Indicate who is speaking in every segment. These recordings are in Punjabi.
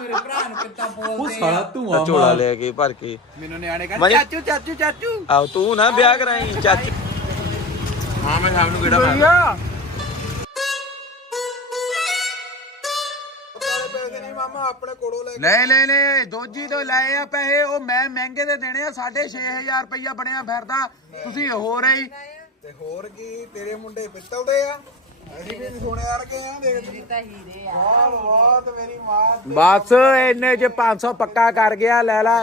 Speaker 1: ਮੇਰੇ ਭਰਾ ਨੂੰ ਕਿੱਦਾਂ
Speaker 2: ਉਹ
Speaker 1: ਬੋਲਦੇ
Speaker 2: ਸਾਲਾ ਧੂਆ
Speaker 3: ਝੋਲਾ ਲੈ ਕੇ ਭਰ ਕੇ।
Speaker 1: ਮੈਨੂੰ ਨਿਆਣੇ ਕਹਿੰਦੇ
Speaker 3: ਮਜ਼ੇ-
Speaker 1: ਚਾਚੂ ਚਾਚੂ ਚਾਚੂ।
Speaker 3: ਆਓ ਤੂੰ ਨਾ ਵਿਆਹ ਕਰਾਈ ਚਾਚੀ। ਹਾਂ ਮੈਂ ਸ਼ਾਮ ਨੂੰ ਕਿਹੜਾ ਮਾਰ
Speaker 4: ਲੈ। ਲੈ ਲੈ ਦੋਜੀ ਤੋਂ ਲਏ ਆ ਪੈਸੇ ਉਹ ਮੈਂ ਮਹਿੰਗੇ ਦੇ ਦੇਣੇ ਆ 6500 ਰੁਪਇਆ ਬਣਿਆ ਫਿਰਦਾ। ਤੁਸੀਂ ਹੋਰ ਹੀ
Speaker 5: ਤੇ ਹੋਰ ਕੀ ਤੇਰੇ ਮੁੰਡੇ ਪਿੱਤਲ ਦੇ ਆ। ਅਸੀਂ ਵੀ ਸੋਨੇ ਵਰਗੇ ਆ ਦੇਖ
Speaker 1: ਤਾਂ ਹੀਰੇ ਆ।
Speaker 5: ਬਹੁਤ ਬਹੁਤ ਮੇਰੀ ਮਾਂ
Speaker 4: ਬਸ ਇੰਨੇ ਚ 500 ਪੱਕਾ ਕਰ ਗਿਆ ਲੈ ਲੈ।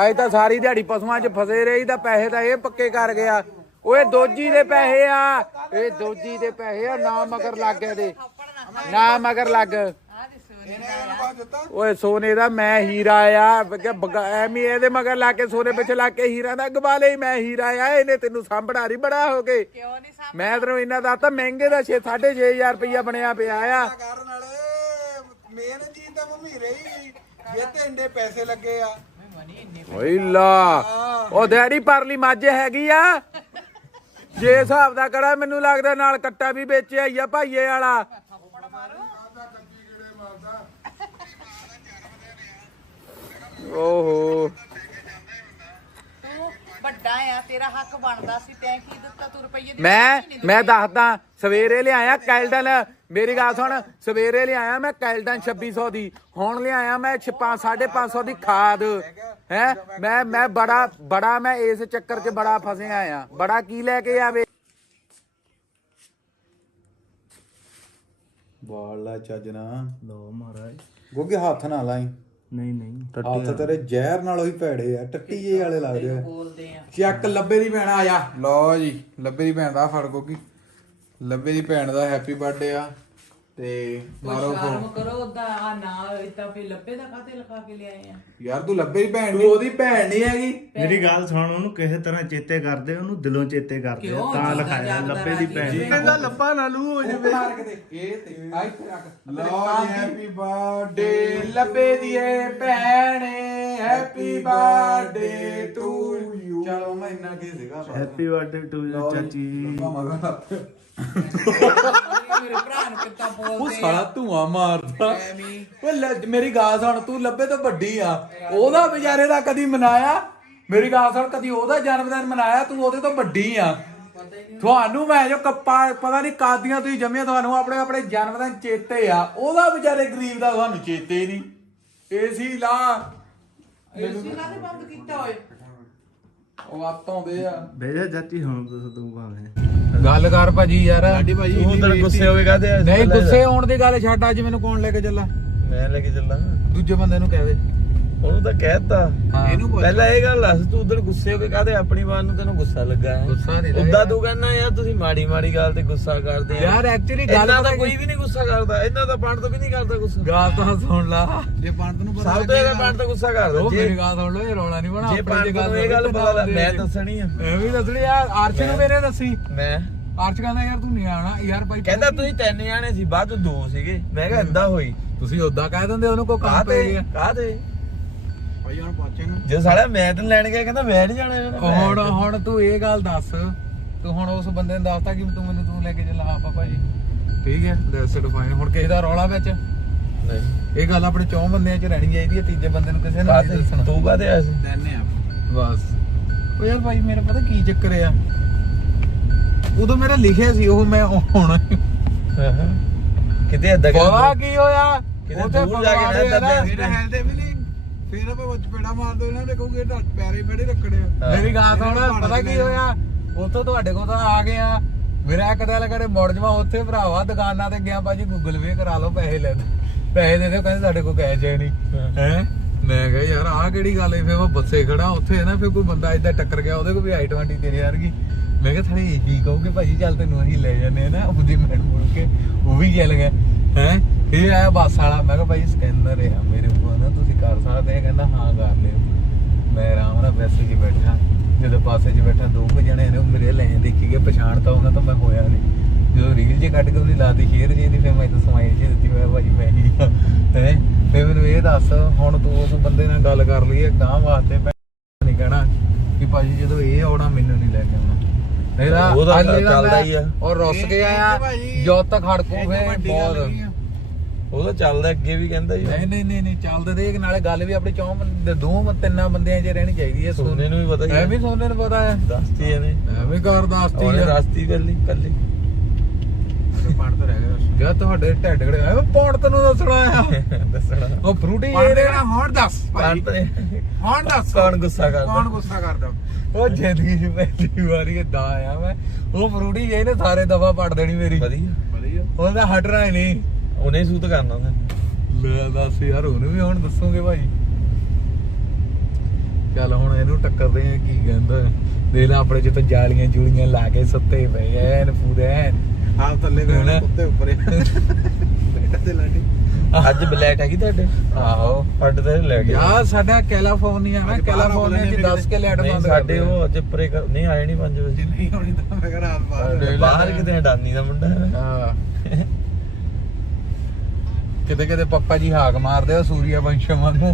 Speaker 4: ਅੱਜ ਤਾਂ ਸਾਰੀ ਦਿਹਾੜੀ ਪਸ਼ੂਆਂ 'ਚ ਫਸੇ ਰਹੀ ਤਾਂ ਪੈਸੇ ਤਾਂ ਇਹ ਪੱਕੇ ਕਰ ਗਿਆ। ਓਏ ਦੋਜੀ ਦੇ ਪੈਸੇ ਆ। ਇਹ ਦੋਜੀ ਦੇ ਪੈਸੇ ਆ ਨਾ ਮਗਰ ਲੱਗ ਗਏ ਦੇ ਨਾ ਮਗਰ ਲੱਗ
Speaker 5: ਇਹਨੇ ਇਹਨੂੰ ਬਾਅਦ ਦਿੱਤਾ
Speaker 4: ਓਏ ਸੋਨੇ ਦਾ ਮੈਂ ਹੀਰਾ ਆ ਐਵੇਂ ਇਹਦੇ ਮਗਰ ਲਾ ਕੇ ਸੋਨੇ ਪਿੱਛੇ ਲਾ ਕੇ ਹੀਰਾ ਦਾ ਗਵਾ ਲਈ। ਮੈਂ ਹੀਰਾ ਆ ਇਹਨੇ ਤੈਨੂੰ ਸਾਂਭਣਾ ਨਹੀਂ ਬੜਾ ਹੋ ਕੇ।
Speaker 1: ਕਿਉਂ ਨਹੀਂ ਸਾਹਮਣੇ
Speaker 4: ਮੈਂ ਤੈਨੂੰ ਇੰਨਾ ਦੱਸਤਾ ਮਹਿੰਗੇ ਦਾ 6 6500 ਰੁਪਇਆ ਬਣਿਆ ਪਿਆ ਆ।
Speaker 5: ਕਰਨ ਵਾਲੇ ਮੇਨ ਚੀਜ਼ ਤਾਂ ਮੰਮੀ ਰਹੀ। ਜੇ ਤੇ ਇੰਨੇ ਪੈਸੇ ਲੱਗੇ ਆ।
Speaker 4: ਓਏ ਲਾ ਉਹ ਡੈਡੀ ਪਰਲੀ ਮੱਝ ਹੈਗੀ ਆ। ਜੇ ਹਿਸਾਬ ਦਾ ਕੜਾ ਮੈਨੂੰ ਲੱਗਦਾ ਨਾਲ ਕੱਟਾ ਵੀ ਵੇਚਿਆ ਹੀ ਆ ਭਾਈਏ ਵਾਲਾ। ਓਹੋ।
Speaker 1: ਤੂੰ ਵੱਡਾ ਆ ਤੇਰਾ ਹੱਕ ਬਣਦਾ ਸੀ ਤੈਂ ਕੀ ਦਿੱਤਾ ਤੂੰ ਰੁਪਈਏ ਦੀ
Speaker 4: ਮੈਂ ਮੈਂ ਦੱਸਦਾ ਸਵੇਰੇ ਲਿਆਇਆ ਕੈਲਡਨ। ਮੇਰੀ ਗੱਲ ਸੁਣ ਸਵੇਰੇ ਲਿਆਇਆ ਮੈਂ ਕੈਲਡਨ 2600 ਦੀ ਹੁਣ ਲਿਆਇਆ ਮੈਂ 550 ਦੀ ਖਾਦ। ਹੈ? ਮੈਂ ਮੈਂ ਬੜਾ ਬੜਾ ਮੈਂ ਇਸ ਚੱਕਰ 'ਚ ਬੜਾ ਫਸਿਆ ਆ। ਬੜਾ ਕੀ ਲੈ ਕੇ ਆਵੇ?
Speaker 2: ਵਾਲ ਚੱਜ ਨਾ
Speaker 6: ਲੋ ਮਹਾਰਾਜ।
Speaker 2: ਗੋਗੇ ਹੱਥ ਨਾ ਲਾਈ।
Speaker 6: ਨਹੀਂ ਨਹੀਂ।
Speaker 2: ਹੱਥ ਤੇਰੇ ਜ਼ਹਿਰ ਨਾਲੋਂ ਹੀ ਭੈੜੇ ਆ ਟੱਟੀ ਜੇ ਵਾਲੇ ਲੱਗਦੇ ਆ।
Speaker 1: ਬੋਲਦੇ ਆ।
Speaker 5: ਚੱਕ ਲੱਭੇ ਦੀ ਭੈਣ ਆ ਜਾ। ਲਓ ਜੀ ਲੱਭੇ ਦੀ ਭੈਣ ਦਾ ਫੜ ਗੋਗੀ ਲੱਭੇ ਦੀ ਭੈਣ ਦਾ ਹੈਪੀ ਬਰਥਡੇ ਆ। ਤੇ ਮਾਰੋ
Speaker 1: ਸ਼ਰਮ
Speaker 5: ਫੋਨ
Speaker 1: ਕਰੋ ਉਹਦਾ ਆ ਨਾ ਇਤਾਂ ਫੇ ਲੱਭੇ ਦਾ ਕਾਤੇ ਲਗਾ ਕੇ ਲਿਆਏ ਆ?
Speaker 5: ਯਾਰ ਤੂੰ ਲੱਭੇ ਦੀ ਭੈਣ ਨਹੀਂ ਉਹਦੀ ਭੈਣ ਨਹੀਂ ਹੈਗੀ।
Speaker 6: ਮੇਰੀ ਗੱਲ ਸੁਣ ਉਹਨੂੰ ਕਿਸੇ ਤਰ੍ਹਾਂ ਚੇਤੇ ਕਰਦੇ ਉਹਨੂੰ ਦਿਲੋਂ ਚੇਤੇ ਕਰਦੇ ਆ,
Speaker 1: ਕਿਉਂ?
Speaker 6: ਤਾਂ ਲਿਖਾਇਆ
Speaker 1: ਜਾਗਦਾ
Speaker 6: ਲੱਭੇ ਦੀ
Speaker 1: ਰਾਜੀ।
Speaker 6: ਭੈਣ
Speaker 4: ਇਹਦਾ ਲੱਭਾ ਨਾ ਲੂ ਹੋ
Speaker 5: ਉਹ ਮਾਰ ਕੇ ਦੇ ਇਹ ਤੇ ਆਈ ਤੇ ਰੱਖ। ਲਓ ਜੀ ਹੈਪੀ ਬਰਥਡੇ ਲੱਭੇ ਦੀ ਏ ਭੈਣੇ ਹੈਪੀ ਬਰਥਡੇ ਟੂ
Speaker 2: ਚਲੋ ਮੈਂ ਇੰਨਾ ਕੀ ਸੀਗਾ
Speaker 6: ਹੈਪੀ ਬਰਥਡੇ ਟੂ ਯੂ ਚਾਚੀ
Speaker 1: ਮੇਰੇ ਭਰਾ ਨੂੰ ਕਿੱਦਾਂ
Speaker 2: ਉਹ
Speaker 1: ਬੋਲਦੇ
Speaker 2: ਸਾਲਾ ਧੂਆ ਮਾਰਦਾ। ਓਏ ਲੈ- ਮੇਰੀ ਗੱਲ ਸੁਣ ਤੂੰ ਲੱਭੇ ਤੋਂ ਵੱਡੀ ਆ। ਉਹਦਾ ਵਿਚਾਰੇ ਦਾ ਕਦੀ ਮਨਾਇਆ? ਮੇਰੀ ਗੱਲ ਸੁਣ ਕਦੀ ਉਹਦਾ ਜਨਮ ਦਿਨ ਮਨਾਇਆ? ਤੂੰ ਉਹਦੇ ਤੋਂ ਵੱਡੀ ਆ। ਤੁਹਾਨੂੰ ਮੈਂ ਜੋ ਕੱਪਾ ਪਤਾ ਨਹੀਂ ਕਾਦੀਆਂ ਤੁਸੀਂ ਜੰਮਿਆ ਤੁਹਾਨੂੰ ਆਪਣੇ ਆਪਣੇ ਜਨਮ ਦਿਨ ਚੇਤੇ ਆ। ਉਹਦਾ ਵਿਚਾਰੇ ਗਰੀਬ ਦਾ ਤੁਹਾਨੂੰ ਚੇਤੇ ਹੀ ਨਹੀਂ। ਏਸੀ ਲਾ।
Speaker 1: ਏਸੀ ਕਾਤੇ ਬੰਦ ਕੀਤਾ ਹੋਏ
Speaker 2: ਉਹ ਆਤੋਂ ਆ।
Speaker 6: ਬੇਜਾ ਚਾਚੀ ਹੁਣ ਦੱਸ ਤੂੰ ਭਾਵੇਂ।
Speaker 4: ਗੱਲ ਕਰ ਭਾਜੀ ਯਾਰ।
Speaker 3: ਤੂੰ ਉਧਰ ਗੁੱਸੇ ਹੋਵੇ ਕਾਦੇ
Speaker 4: ਨਹੀਂ ਗੁੱਸੇ ਹੋਣ ਦੀ ਗੱਲ ਛੱਡ ਅੱਜ ਮੈਨੂੰ ਕੌਣ ਲੈ ਕੇ ਚੱਲਾ?
Speaker 3: ਮੈਂ ਲੈ ਕੇ ਚੱਲਾਂ।
Speaker 4: ਦੂਜੇ ਬੰਦੇ ਨੂੰ ਕਹਿ ਦੇ।
Speaker 3: ਉਹਨੂੰ ਤਾਂ ਕਹਿਤਾ।
Speaker 4: ਇਹਨੂੰ
Speaker 3: ਪਹਿਲਾਂ ਇਹ ਗੱਲ ਦੱਸ ਤੂੰ ਉਧਰ ਗੁੱਸੇ ਹੋ ਕੇ ਕਾਦੇ ਆਪਣੀ ਬਾਤ ਨੂੰ ਤੈਨੂੰ ਗੁੱਸਾ ਲੱਗਾ ਹੈ?
Speaker 4: ਗੁੱਸਾ ਨਹੀਂ
Speaker 3: ਉਦਾਂ ਤੂੰ ਕਹਿੰਦਾ ਯਾਰ ਤੁਸੀਂ ਮਾੜੀ ਮਾੜੀ ਗੱਲ ਤੇ ਗੁੱਸਾ ਕਰਦੇ ਆ।
Speaker 4: ਯਾਰ ਐਕਚੁਅਲੀ ਗੱਲ
Speaker 3: ਇਹਨਾਂ
Speaker 4: ਪਤਾ
Speaker 3: ਦਾ
Speaker 4: ਕੀ-
Speaker 3: ਕੋਈ ਵੀ ਨਹੀਂ ਗੁੱਸਾ ਕਰਦਾ ਇਹਨਾਂ ਦਾ ਪੰਡ ਤੋਂ ਵੀ ਨਹੀਂ ਕਰਦਾ ਗੁੱਸਾ।
Speaker 4: ਗੱਲ ਤਾਂ ਸੁਣ ਲਾ।
Speaker 5: ਜੇ ਪੰਡਤ ਨੂੰ ਪਤਾ
Speaker 3: ਸਭ ਤੋਂ ਜ਼ਿਆਦਾ ਪੰਡ ਤੋਂ ਗੁੱਸਾ ਕਰਦਾ
Speaker 4: ਉਹ
Speaker 3: ਜੇ
Speaker 4: ਮੇਰੀ ਗੱਲ ਸੁਣ ਲੋ ਇਹ ਰੌਲਾ ਨਹੀਂ ਬਣਾ
Speaker 3: ਜੇ ਪੰਡ ਤੋਂ ਇਹ ਗੱਲ ਪਤਾ ਲੱਗ ਮੈਂ ਦੱਸਣੀ ਆ।
Speaker 4: ਐਵੇਂ ਦੱਸਣੀ ਆ ਅਰਸ਼ ਨੂੰ ਮੇਰੇ ਦੱਸੀ।
Speaker 3: ਮੈਂ
Speaker 4: ਅਰਸ਼ ਕਹਿੰਦਾ ਯਾਰ ਤੂੰ ਨਹੀਂ ਆਣਾ ਯਾਰ ਭਾਈ
Speaker 3: ਕਹਿੰਦਾ ਤੁਸੀਂ ਤਿੰਨ ਜਾਣੇ ਸੀ ਬਾਅਦ ਚ ਦੋ ਸੀਗੇ। ਮੈਂ ਕਿਹਾ ਏਦਾਂ ਹੋਈ।
Speaker 4: ਤੁਸੀਂ ਉਦਾਂ ਕਹਿ ਦਿੰਦੇ ਉਹਨੂੰ ਕੋਈ ਕੰਮ ਪੈ
Speaker 3: ਕਾਹਤੇ
Speaker 4: ਗਿਆ।
Speaker 3: ਕਾਹਤੇ
Speaker 5: ਭਾਈ ਹੁਣ ਪਹੁੰਚੇ ਨੂੰ।
Speaker 3: ਜੇ ਸਾਲਾ ਮੈਂ ਤੈਨੂੰ ਲੈਣ ਗਿਆ ਕਹਿੰਦਾ ਮੈਂ ਨਹੀਂ ਜਾਣਾ।
Speaker 4: ਹੁਣ ਹੁਣ ਤੂੰ ਇਹ ਗੱਲ ਦੱਸ। ਤੂੰ ਹੁਣ ਉਸ ਬੰਦੇ ਨੂੰ ਦੱਸਤਾ ਕਿ ਤੂੰ ਮੈਨੂੰ ਤੂੰ ਲੈ ਕੇ ਚੱਲਾ ਹਾਂ ਪਾਪਾ ਜੀ ਠੀਕ ਹੈ ਦੈਟਸ ਇਟ ਫਾਈਨ ਹੁਣ ਕਿਸੇ ਦਾ ਰੌਲਾ ਵਿੱਚ?
Speaker 3: ਨਹੀਂ।
Speaker 4: ਇਹ ਗੱਲ ਆਪਣੇ ਚੌਂ ਬੰਦਿਆਂ 'ਚ ਰਹਿਣੀ ਚਾਹੀਦੀ ਹੈ ਤੀਜੇ ਬੰਦੇ ਨੂੰ ਕਿਸੇ ਨੂੰ ਨਹੀਂ
Speaker 3: ਕਾਹਤੇ?
Speaker 4: ਦੱਸਣਾ।
Speaker 3: ਤੂੰ ਕਾਹਤੇ ਆਇਆ ਸੀ?
Speaker 5: ਦੈਨੇ ਆ।
Speaker 4: ਬਸ। ਉਹ ਯਾਰ ਭਾਈ ਮੇਰਾ ਪਤਾ ਕੀ ਚੱਕਰ ਆ? ਉਦੋਂ ਮੇਰਾ ਲਿਖਿਆ ਸੀ ਉਹ ਮੈਂ ਹੁਣ।
Speaker 3: ਕਿਤੇ ਏਦਾਂ
Speaker 4: ਪਤਾ
Speaker 3: ਕਰ
Speaker 4: ਕੀ ਹੋਇਆ?
Speaker 3: ਕਿਤੇ ਦੂਰ ਜਾ ਕੇ ਨਾ ਦੱਬਿਆ
Speaker 5: ਮੇਰਾ ਹੈਲ ਤੇ ਵੀ ਨਹੀਂ। ਫੇਰ ਆਪਾਂ ਵਿੱਚ ਪੇੜਾ ਮਾਰ ਦੋ ਇਹਨਾਂ ਦੇ ਕਹੂਗੇ ਤਾਂ ਪੈਰੇ ਫੜੇ ਰੱਖੜੇ ਆ।
Speaker 4: ਮੇਰੀ ਗੱਲ ਸੁਣ
Speaker 5: ਨੇ
Speaker 4: ਪਤਾ ਕੀ ਹੋਇਆ? ਉੱਥੋਂ ਤੁਹਾਡੇ ਕੋਲ ਤਾਂ ਆ ਗਏ ਆ। ਮੇਰਾ ਇੱਕ ਦਿਲ ਕਰੇ ਮੁੜ ਜਾਵਾਂ ਉੱਥੇ ਭਰਾਵਾ ਦੁਕਾਨਾਂ ਤੇ ਗਿਆ ਭਾਜੀ ਗੂਗਲ ਪੇ ਕਰਾ ਲਓ ਪੈਸੇ ਲੈ ਪੈਸੇ ਦੇ ਦਿਓ ਕਹਿੰਦੇ ਸਾਡੇ ਕੋਲ ਕੈਸ਼ ਹੈ ਨਹੀਂ। ਹੈ। ਮੈਂ ਕਿਹਾ ਯਾਰ ਆਹ ਕਿਹੜੀ ਗੱਲ ਹੈ? ਫੇਰ ਉਹ ਬੱਸੇ ਖੜਾ ਉੱਥੇ ਨਾ ਫੇਰ ਕੋਈ ਬੰਦਾ ਇਦਾਂ ਟੱਕਰ ਗਿਆ ਉਹਦੇ ਕੋਲ ਵੀ i20 ਤੇਰੇ ਵਰਗੀ। ਮੈਂ ਕਿਹਾ ਥੜੇ ਇਹੀ ਕਹੋਗੇ ਭਾਜੀ ਚੱਲ ਤੈਨੂੰ ਅਸੀਂ ਲੈ ਜਾਂਦੇ ਆ ਨਾ। ਉਹਦੀ ਮੈਂ ਮੁੜ ਕੇ ਉਹ ਵੀ ਚੱਲ ਗਿਆ। ਹੈ? ਫਿਰ ਆਇਆ ਬੱਸ ਵਾਲਾ ਮੈਂ ਕਿਹਾ ਭਾਈ ਸਕੈਨਰ ਹੈ ਮੇਰੇ ਤੁਸੀਂ ਕਰ ਸਕਦੇ। ਆ ਕਹਿੰਦਾ ਹਾਂ ਕਰ ਲਿਓ। ਮੈਂ ਆਰਾਮ ਨਾਲ ਬੱਸ 'ਚ ਬੈਠਾ। ਜਦੋਂ ਪਾਸੇ 'ਚ ਬੈਠਾ ਦੋ ਕੁ ਜਣੇ ਨੇ ਉਹ ਮੇਰੇ ਲੈ ਦੇਖੀ ਗਏ। ਪਛਾਣ ਤਾਂ ਉਹਨਾਂ ਤੋਂ ਮੈਂ ਹੋਇਆ ਨਹੀਂ ਜਦੋਂ ਰੀਲ ਜੇ ਕੱਢ ਕੇ ਉਹਦੀ ਲਾਤੀ ਸ਼ੇਅਰ ਜੀ ਦੀ ਫਿਰ ਮੈਂ ਤਾਂ ਸਮਾਈ ਜੀ ਦਿੱਤੀ। ਮੈਂ ਭਾਈ ਮੈਂ ਹੀ ਹੈ? ਫਿਰ ਮੈਨੂੰ ਇਹ ਦੱਸ ਹੁਣ ਤੂੰ ਉਸ ਬੰਦੇ ਨਾਲ ਗੱਲ ਕਰ ਲਈ ਹੈ ਗਾਂ ਵਾਸਤੇ ਮੈਂ ਨਹੀਂ ਕਹਿਣਾ ਕਿ ਭਾਜੀ ਜਦੋਂ ਇਹ ਆਉਣਾ ਮੈਨੂੰ ਨਹੀਂ ਲੈ ਕੇ ਆਉਣਾ। ਮੇਰਾ
Speaker 3: ਉਹ ਤਾਂ ਚੱਲਦਾ ਹੀ ਆ।
Speaker 4: ਔਰ ਰੁੱਸ ਕੇ ਆਇਆ ਜਦ ਤੱਕ ਖੜਕੂ ਫੇ ਬਹੁਤ।
Speaker 3: ਉਹ ਤਾਂ ਚੱਲਦਾ ਅੱਗੇ ਵੀ ਕਹਿੰਦਾ ਜੀ।
Speaker 4: ਨਹੀਂ ਨਹੀਂ ਨਹੀਂ ਨਹੀਂ ਚੱਲਦੇ ਦੇਖ ਨਾਲੇ ਗੱਲ ਵੀ ਆਪਣੇ ਚੌਂ ਬੰਦੇ ਦੋ ਤਿੰਨਾਂ ਬੰਦਿਆਂ 'ਚ ਰਹਿਣੀ ਚਾਹੀਦੀ ਹੈ
Speaker 3: ਸੋਨੇ ਨੂੰ ਵੀ ਪਤਾ ਹੀ ਹੈ।
Speaker 4: ਐਵੇਂ ਸੋਨੇ ਨੂੰ ਪਤਾ ਹੈ।
Speaker 3: ਦੱਸਤੀ ਇਹਨੇ।
Speaker 4: ਐਵੇਂ ਕਰ ਦੱਸਤੀ ਹੈ
Speaker 3: ਦੱਸਤੀ ਕੱਲੀ ਕੱਲੀ
Speaker 4: ਪਣ ਤਾਂ ਰਹਿ ਗਿਆ ਕਿਆ ਤੁਹਾਡੇ ਢੱਡ ਗੜੇ ਐਵੇਂ ਪੌਣ ਤੈਨੂੰ ਦੱਸਣਾ ਆ।
Speaker 3: ਦੱਸਣਾ।
Speaker 4: ਉਹ ਫਰੂਟੀ ਇਹ
Speaker 5: ਦੇਣਾ ਹੁਣ ਦੱਸ ਭਾਈ। ਹੁਣ ਦੱਸ।
Speaker 3: ਕੌਣ ਗੁੱਸਾ ਕਰਦਾ?
Speaker 5: ਕੌਣ ਗੁੱਸਾ ਕਰਦਾ?
Speaker 4: ਉਹ ਜ਼ਿੰਦਗੀ ਪਹਿਲੀ ਵਾਰੀ ਇਦਾਂ ਆਇਆ ਮੈਂ। ਉਹ ਫਰੂਟੀ ਇਹਨੇ ਸਾਰੇ ਦਫਾ ਪੜ ਦੇਣੀ ਮੇਰੀ।
Speaker 3: ਵਧੀਆ।
Speaker 5: ਵਧੀਆ।
Speaker 4: ਉਹਦਾ ਹਟਣਾ ਹੀ ਨਹੀਂ।
Speaker 3: ਉਹਨੇ ਹੀ ਸੂਤ ਕਰਨਾ ਉਹਨੇ।
Speaker 4: ਲੈ ਦੱਸ ਯਾਰ ਉਹਨੂੰ ਵੀ ਹੁਣ ਦੱਸੋਗੇ ਭਾਈ। ਚੱਲ ਹੁਣ ਇਹਨੂੰ ਟੱਕਰਦੇ ਆ ਕੀ ਕਹਿੰਦਾ। ਦੇਖ ਲੈ ਆਪਣੇ ਜਿੱਥੇ ਜਾਲੀਆਂ ਜੂਲੀਆਂ ਲਾ ਕੇ ਸੁੱਤੇ ਪਏ ਐਨ ਪੂਰੇ ਐਨ।
Speaker 5: ਆਪ ਥੱਲੇ ਦੇ
Speaker 4: ਹੋਣਾ।
Speaker 5: ਕੁੱਤੇ ਉੱਪਰ ਬੈਠਾ ਤੇ ਲਾਡੀ।
Speaker 3: ਅੱਜ ਬਲੈਕ ਹੈਗੀ ਤੁਹਾਡੇ?
Speaker 4: ਆਹੋ।
Speaker 3: ਸਾਡੇ ਤੇ ਲੈ ਗਿਆ
Speaker 4: ਯਾਰ ਸਾਡਾ ਕੈਲੀਫੋਰਨੀਆ ਨਾ
Speaker 5: ਅੱਜ ਬਾਹਰ
Speaker 4: ਕੈਲੀਫੋਰਨੀਆ ਚ
Speaker 5: ਆਉਂਦੇ
Speaker 4: 10 ਕੇ ਲੈਟ
Speaker 3: ਨਹੀਂ
Speaker 4: ਬੰਦ
Speaker 3: ਸਾਡੇ ਉਹ ਅੱਜ ਪਰੇ ਕਰ- ਨਹੀਂ ਆਏ ਨਹੀਂ 5 ਵਜੇ।
Speaker 5: ਨਹੀਂ ਹੋਣੀ ਤਾਂ ਮੈਂ ਕਹਾਂ ਰਾਤ ਬਾਹਰ
Speaker 3: ਕਿਤੇ ਅਡਾਨੀ ਦਾ ਮੁੰਡਾ। ਹੈ
Speaker 4: ਹਾਂ। ਕਿਤੇ ਕਿਤੇ ਪੱਪਾ ਜੀ ਹਾਕ ਮਾਰਦੇ ਆ ਸੂਰਿਆ ਵੰਸ਼ਮ ਵਾਂਗੂ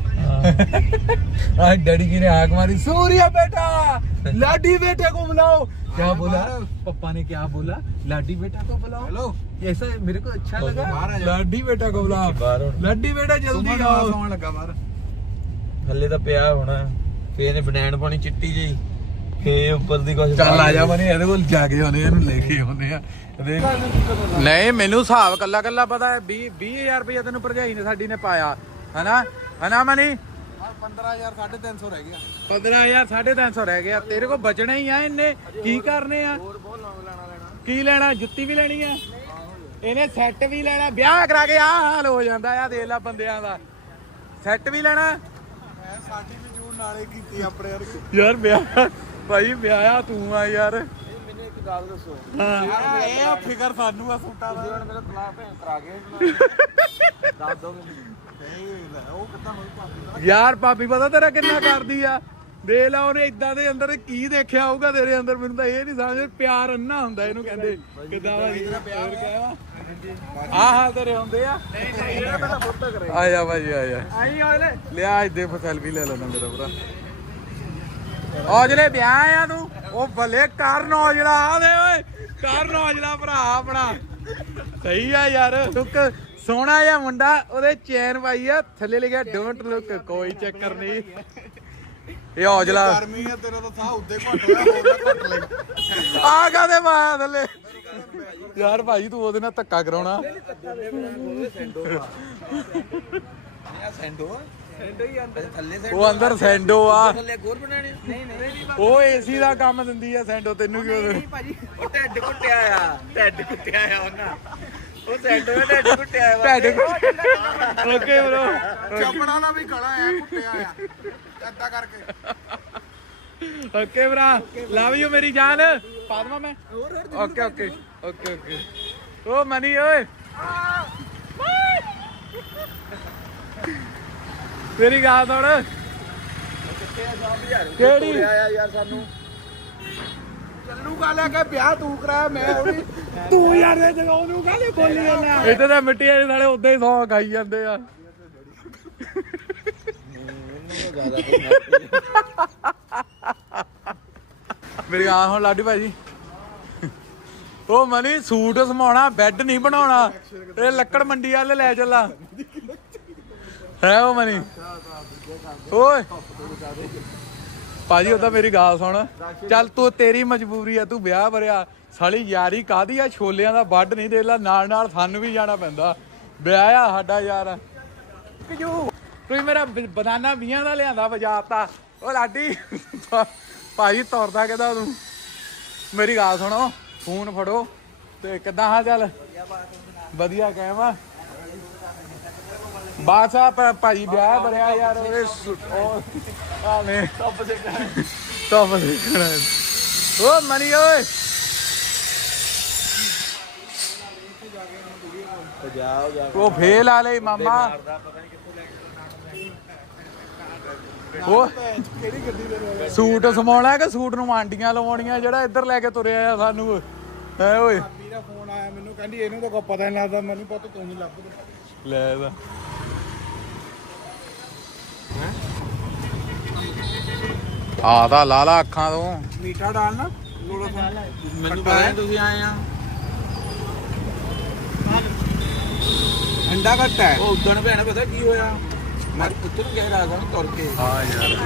Speaker 4: ਆ ਡੈਡੀ ਜੀ ਨੇ ਹਾਕ ਮਾਰੀ सूर्य बेटा लाडी बेटे को बुलाओ क्या बोला पप्पा ने क्या बोला लाडी बेटा को बुलाओ
Speaker 5: हेलो
Speaker 4: ऐसा मेरे को अच्छा लगा
Speaker 5: बाहर आ जा।
Speaker 4: लाडी बेटा को बुलाओ
Speaker 3: ਬਾਹਰ ਹੁਣ
Speaker 4: लाडी बेटा जल्दी
Speaker 5: ਸੁਮਨ
Speaker 4: आओ
Speaker 5: ਆਉਣ ਲੱਗਾ ਬਾਹਰ
Speaker 3: ਥੱਲੇ ਤਾਂ ਪਿਆ ਹੋਣਾ ਫੇਰ ਇਹਨੇ ਬਨੈਣ ਪਾਣੀ ਚਿੱਟੀ ਜਿਹੀ ਫੇਰ ਉੱਪਰ ਦੀ ਕੁਝ
Speaker 4: ਚੱਲ ਆ ਜਾ ਮਨੀ ਇਹਦੇ ਕੋਲ ਜਾ ਕੇ ਆਉਨੇ ਇਹਨੂੰ ਲੈ ਕੇ ਆਉਨੇ ਆ। ਨਹੀਂ ਮੈਨੂੰ ਹਿਸਾਬ ਕੱਲਾ ਕੱਲਾ ਪਤਾ ਹੈ 20 20000 ਰੁਪਏ ਤੈਨੂੰ ਭਰਜਾਈ ਨੇ ਸਾਡੀ ਨੇ ਪਾਇਆ। ਹਨਾ? ਹਨਾ ਮਨੀ?
Speaker 5: 15000 350 ਰਹਿ ਗਿਆ।
Speaker 4: 15000 350 ਰਹਿ ਗਿਆ। ਤੇਰੇ ਕੋਲ ਬਚਣਾ ਹੀ ਆ ਇੰਨੇ ਕੀ ਕਰਨੇ ਆ? ਕੀ ਲੈਣਾ? ਜੁੱਤੀ ਵੀ ਲੈਣੀ ਆ? ਇਹਨੇ ਸੈੱਟ ਵੀ ਲੈਣਾ। ਵਿਆਹ ਕਰਾ ਕੇ ਆ ਹਾਲ ਹੋ ਜਾਂਦਾ ਆ ਦੇਖ ਲੈ ਬੰਦਿਆਂ ਦਾ। ਸੈੱਟ ਵੀ ਲੈਣਾ?
Speaker 5: ਸਾਡੀ ਵੀ ਜੂਨ ਨਾਲੇ ਕੀਤੀ ਆਪਣੇ ਯਾਰ
Speaker 4: ਯਾਰ ਵਿਆਹ ਭਾਈ ਵਿਆਹ ਆ ਤੂੰ ਆ ਯਾਰ।
Speaker 3: ਮੈਨੂੰ ਇੱਕ ਗੱਲ ਦੱਸੋ
Speaker 4: ਹਾਂ
Speaker 5: ਇਹ ਆ ਫਿਕਰ ਸਾਨੂੰ ਆ ਸੂਟਾਂ ਦਾ।
Speaker 3: ਹੁਣ ਮੇਰਾ ਤਲਾਕ ਭੈਣ ਕਰਾ ਕੇ ਦੱਸ ਦੋ ਮੈਨੂੰ।
Speaker 5: ਉਹ ਕਿੱਦਾਂ ਹੋਈ ਭਾਬੀ ਦਾ
Speaker 4: ਯਾਰ ਪਾਪੀ ਪਤਾ ਤੇਰਾ ਕਿੰਨਾ ਕਰਦੀ ਆ? ਦੇਖ ਲਾ ਉਹਨੇ ਇਦਾਂ ਦੇ ਅੰਦਰ ਕੀ ਦੇਖਿਆ ਹੋਊਗਾ ਤੇਰੇ ਅੰਦਰ? ਮੈਨੂੰ ਤਾਂ ਇਹ ਨਹੀਂ ਸਮਝ ਪਿਆਰ ਅੰਨਾ ਹੁੰਦਾ ਇਹਨੂੰ ਕਹਿੰਦੇ। ਕਿੱਦਾਂ ਵਾ ਜੀ ਪਿਆਰ ਕਹਿਵਾ ਆਹ ਹਾਲ ਤੇਰੇ ਹੁੰਦੇ ਆ। ਨਹੀਂ ਨਹੀਂ ਇਹਦਾ ਪਹਿਲਾਂ ਫੋਟੋ ਕਰੇ ਆ ਜਾ ਭਾਜੀ ਆ ਜਾ
Speaker 5: ਆਈ ਹੋਲੇ
Speaker 4: ਲਿਆ ਇੱਦੇ ਸੈਲਫੀ ਲੈ ਲੈਣਾ ਮੇਰਾ ਭਰਾ। ਔਜਲੇ ਵਿਆਹ ਆ ਤੂੰ? ਉਹ ਭਲੇ ਕਰਨ ਔਜਲਾ ਆ ਦੇ ਓਏ। ਕਰਨ ਔਜਲਾ ਭਰਾ ਆਪਣਾ। ਸਹੀ ਆ ਯਾਰ ਲੁੱਕ ਸੋਹਣਾ ਜਿਹਾ ਮੁੰਡਾ ਉਹਦੇ ਚੈਨ ਪਾਈ ਆ ਥੱਲੇ ਲਿਖਿਆ ਡੋਂਟ ਲੁੱਕ ਕੋਈ ਚੱਕਰ ਨਹੀਂ। ਇਹ ਔਜਲਾ।
Speaker 5: ਗਰਮੀ ਆ ਤੇਰਾ ਤਾਂ ਸਾਹ ਉੱਤੇ ਘਟ ਹੋਇਆ ਹੋਰ ਨਾ ਘਟ ਲੈ
Speaker 4: ਆ ਕਾਦੇ ਪਾਇਆ ਥੱਲੇ? ਯਾਰ ਭਾਈ ਤੂੰ ਉਹਦੇ ਨਾਲ ਧੱਕਾ ਕਰਾਉਣਾ।
Speaker 3: ਸੈਂਡੋ ਥੱਲੇ
Speaker 4: ਉਹ ਅੰਦਰ ਸੈਂਡੋ ਆ।
Speaker 3: ਥੱਲੇ ਗੋਰ ਬਣਾਣੇ ਨਹੀਂ ਨਹੀਂ।
Speaker 4: ਉਹ ਏਸੀ ਦਾ ਕੰਮ ਦਿੰਦੀ ਆ ਸੈਂਡੋ ਤੈਨੂੰ ਕੀ ਪਤਾ
Speaker 3: ਉਹ ਢੱਡ ਕੁੱਟਿਆ ਆ ਢੱਡ ਕੁੱਟਿਆ ਆ ਉਹਨਾਂ। ਉਹ ਸੈਂਡੋ ਦਾ ਢੱਡ ਕੁੱਟਿਆ ਆ
Speaker 4: ਢੱਡ ਓਕੇ ਬ్రో
Speaker 5: ਚੱਪੜਾ ਦਾ ਵੀ ਗਲਾ ਆ ਕੁੱਟਿਆ ਆ। ਏਦਾਂ ਕਰਕੇ।
Speaker 4: ਓਕੇ ਭਰਾ ਲਵ ਯੂ ਮੇਰੀ ਜਾਨ। ਪਾ ਦਵਾਂ ਮੈਂ ਓਕੇ ਓਕੇ ਓਕੇ ਓਕੇ ਓ ਮਨੀ ਓਏ। ਤੇਰੀ ਗੱਲ ਸੁਣ। ਕਿਹੜੀ?
Speaker 3: ਆਇਆ ਯਾਰ ਸਾਨੂੰ
Speaker 5: ਚੱਲੂ ਗਾ ਲੈ ਕੇ ਵਿਆਹ ਤੂੰ ਕਰਾਇਆ ਮੈਂ ਉਹਦੀ
Speaker 4: ਤੂੰ ਯਾਰ ਇਹ ਜਗ੍ਹਾ ਉਹਨੂੰ ਕਾਹਦੇ ਬੋਲੀ ਜਾਂਦਾ। ਇੱਥੇ ਤਾਂ ਮਿੱਟੀ ਵਾਲੇ ਸਾਲੇ ਉਦਾਂ ਹੀ ਸੌ ਖਾਈ ਜਾਂਦੇ ਆ। ਮੇਰੀ ਆ ਹੁਣ ਲਾਡੀ ਭਾਜੀ ਉਹ ਮਨੀ ਸੂਟ ਸਮਾਉਣਾ ਬੈੱਡ ਨਹੀਂ ਬਣਾਉਣਾ। ਇਹ ਲੱਕੜ ਮੰਡੀ ਵਾਲੇ ਲੈ ਚੱਲਾ। ਹੈ ਉਹ ਮਨੀ? ਓਏ। ਭਾਜੀ ਉਹਦਾ ਮੇਰੀ ਗੱਲ ਸੁਣ। ਚੱਲ ਤੂੰ ਤੇਰੀ ਮਜਬੂਰੀ ਆ, ਤੂੰ ਵਿਆਹ ਭਰਿਆ ਸਾਲੀ ਯਾਰੀ ਕਾਦੀ ਆ? ਛੋਲਿਆਂ ਦਾ ਵੱਢ ਨਹੀਂ ਦੇ ਲਾ, ਨਾਲ ਨਾਲ ਸਾਨੂੰ ਵੀ ਜਾਣਾ ਪੈਂਦਾ। ਵਿਆਹ ਆ ਸਾਡਾ ਯਾਰ। ਕਿਉਂ? ਤੂੰ ਮੇਰਾ ਬ- ਬਨਾਨਾ 20 ਦਾ ਲਿਆਂਦਾ ਵਜਾਤਾ ਉਹ ਲਾਡੀ, ਭਾਜੀ, ਤੁਰਦਾ ਕਿਦਾ ਤੂੰ? ਮੇਰੀ ਗੱਲ ਸੁਣੋ, ਫੋਨ ਫੜੋ ਤੇ ਕਿੱਦਾਂ ਹਾਲ ਚਾਲ? ਵਧੀਆ ਕਹਿਵਾ ਬਾਸ ਆ ਭਾ- ਭਾਜੀ ਵਿਆਹ ਭਰਿਆ ਯਾਰ ਉਹਦੇ ਸੁ- ਉਹ ਆਵੇਂ ਟੱਪ ਦੇ ਟੱਪ ਦੇ ਓ ਮਨੀ ਓਏ। ਉਹ ਫੇਲ ਆ ਲਈ ਮਾਮਾ। ਉਹ
Speaker 5: ਕਿਹੜੀ ਗੱਡੀ ਦੇ ਰੋਲੇ
Speaker 4: ਸੂਟ ਸਮਾਉਣਾ ਕਿ ਸੂਟ ਨੂੰ ਆਂਡੀਆਂ ਲਵਾਉਣੀਆਂ ਜਿਹੜਾ ਇੱਧਰ ਲੈ ਕੇ ਤੁਰਿਆ ਆ ਸਾਨੂੰ? ਐ ਓਏ।
Speaker 5: ਵੀਰਾ ਫੋਨ ਆਇਆ ਮੈਨੂੰ ਕਹਿੰਦੀ ਇਹਨੂੰ ਤਾਂ ਕੋਈ ਪਤਾ ਨਹੀਂ ਲੱਗਦਾ ਮੈਨੂੰ ਪੁੱਤ ਤੂੰ ਹੀ ਲੱਭ ਦੇ।
Speaker 4: ਲੈ ਦਾ ਆ ਤਾਂ ਲਾਲਾ ਅੱਖਾਂ ਤੋਂ।
Speaker 5: ਮੀਠਾ ਡਾਲਣਾ? ਲੋੜਾ
Speaker 3: ਮੈਨੂੰ ਪਤਾ ਨਹੀਂ ਤੁਸੀਂ ਆਏ ਆ।
Speaker 5: ਬੰਦਾ ਘੱਟ ਹੈ।
Speaker 3: ਉਹ ਉਦਣ ਭੈਣ ਪਤਾ ਕੀ ਹੋਇਆ? ਮੈਂ ਉੱਤਰ ਗਿਆ ਰਾਤ ਨੂੰ ਤੁਰ ਕੇ।
Speaker 5: ਹਾਂ ਯਾਰ